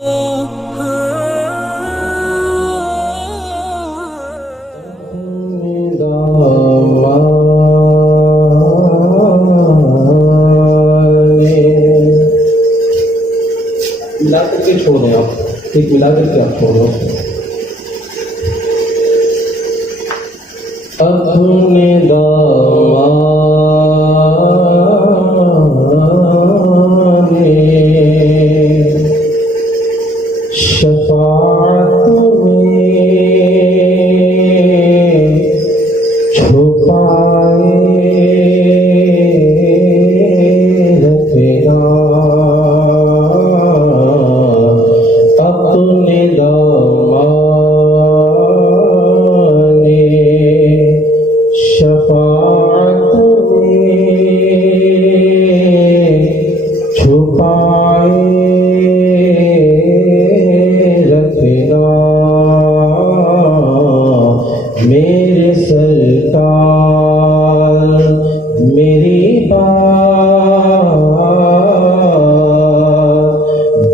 मिला करके छोड़ो आप, एक मिला करके आप छोड़ो। अपने दामाने शफाअत में छुपाए रखना, अपने दामाने शफाअत में छुपाए रखना। मेरे सरकार मेरी बात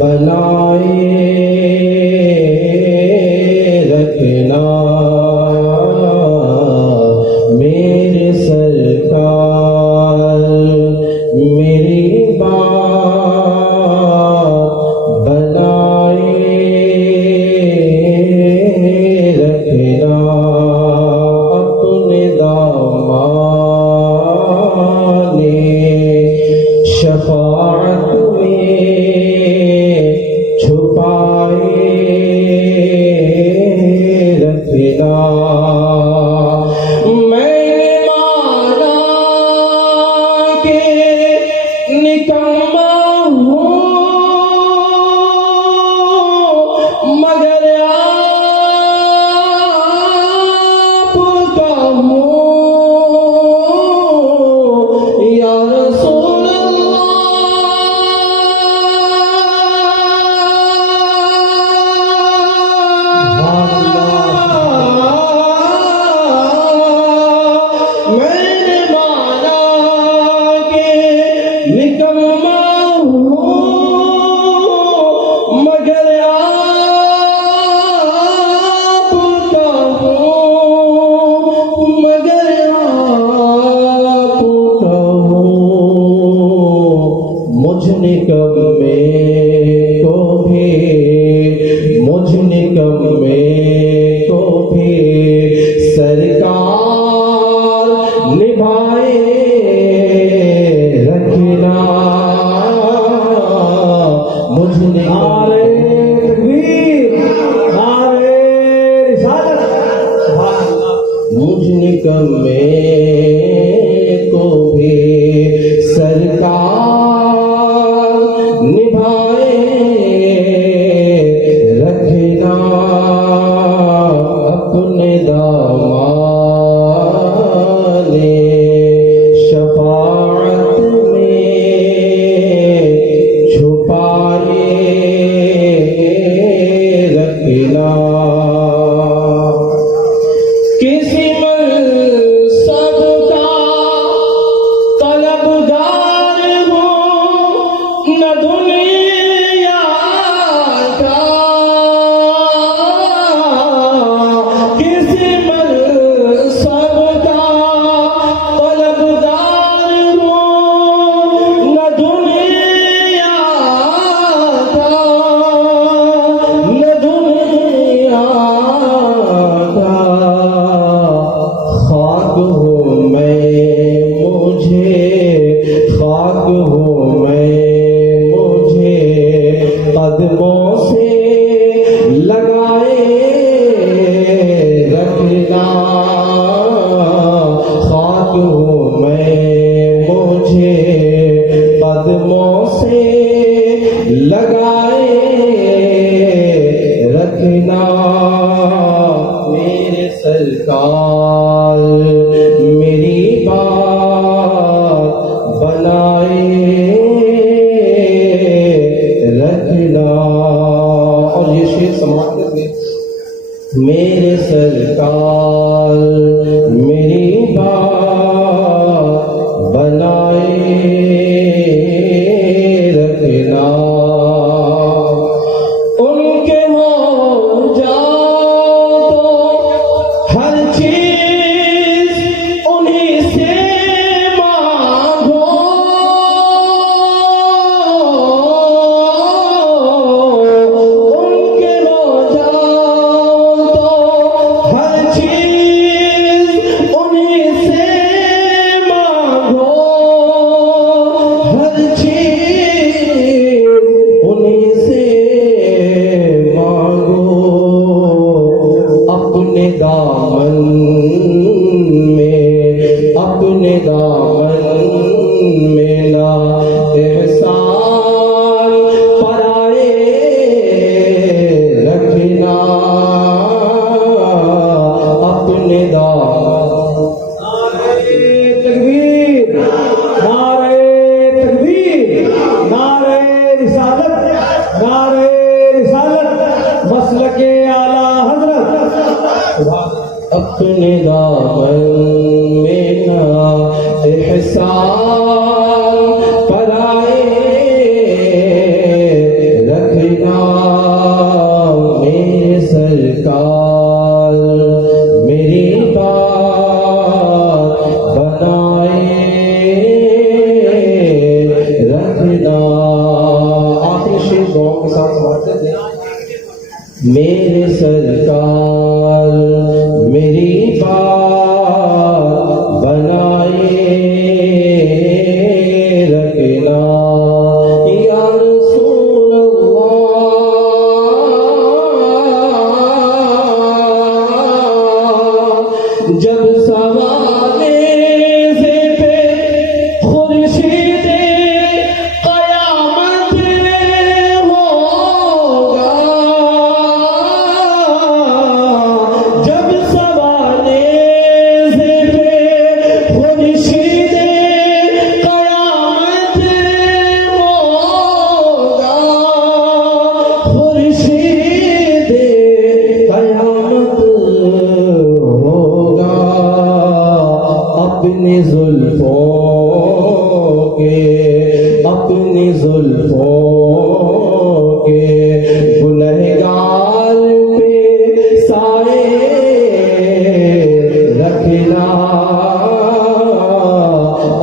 बनाए रखना। मेरे सरकार मेरी बात बनाए रखना। अपने दामाने शफाअत में छुपाए रखना। मैंने माना के निकम्मा हूँ, मगर आपका हूँ या रसूल अल्लाह। मैंने माना के निकम्मा हूँ, मगर आपका हूँ, मगर आपका हूँ। मुझ निकम्मे को भी, मुझ निकम्मे को भी सरकार निभाए रखना। मुझ निकम्मे मुझ निकम्मे को भी सरकार निभाए रखना। अपने दामाने शफाअत में छुपाए रखना। किसी मनसब का तलबगार हूँ, न दुनिया का। किसी मनसब का तलबगार हूँ, न दुनिया का, न दुनिया का। खाक हूँ मैं मुझे, खाक हूँ मैं मुझे कदमों से लगाए रखना। खाक हूँ मैं मुझे कदमों से लगाए रखना। मेरे सरकार मेरी बात बनाए रखना। और ये शेर समाप्त करते, मेरे सरकार मेरी बात बनाए रखना। अपने दामन में ना एहसान पराए रखना मेरे सरकार, मेरी बात बनाए रखना। आखिरी शेर गाँव के साथ समाप्त करते हैं। मेरे सरकार मेरी बात बनाए रखना। या रसूल अल्लाह, जब सवाले से पे खुर्शीदे क़यामत होगा, जब सवाले से पे खुर्शीदे क़यामत होगा, खुर्शीदे क़यामत होगा। अपनी जुल्फों के गुनहगार पे साए रखना।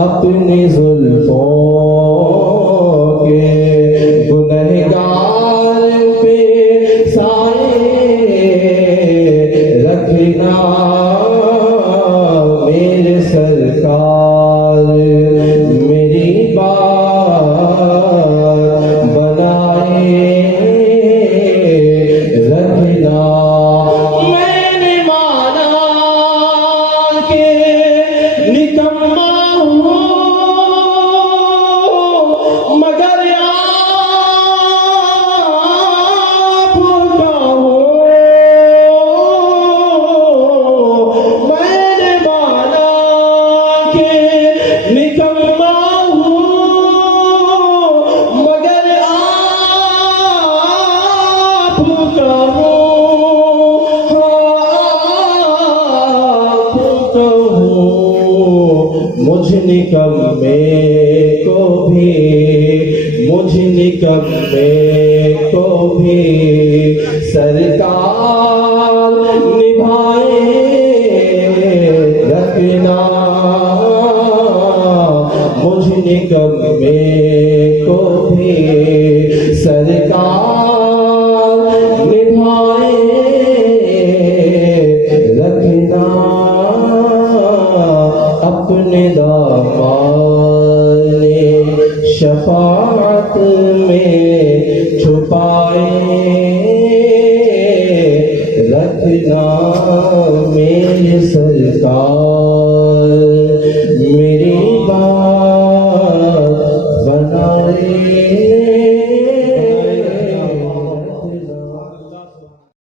अपनी जुल्फों के गुनहगार पे साए रखना। मेरे सरकार मेरी बात बनाए रखना। मैंने माना के निकम्मा हूँ, मगर आपका हूँ। मैंने माना के निकम्मा हूँ, मगर आपका हूँ। आपका हूँ। मुझ निकम्मे को भी सरकार निभाए रखना। मुझ निकम्मे को भी सरकार निभाए रखना। अपने दामाने शफाअत में छुपाए रखना मेरे सरकार।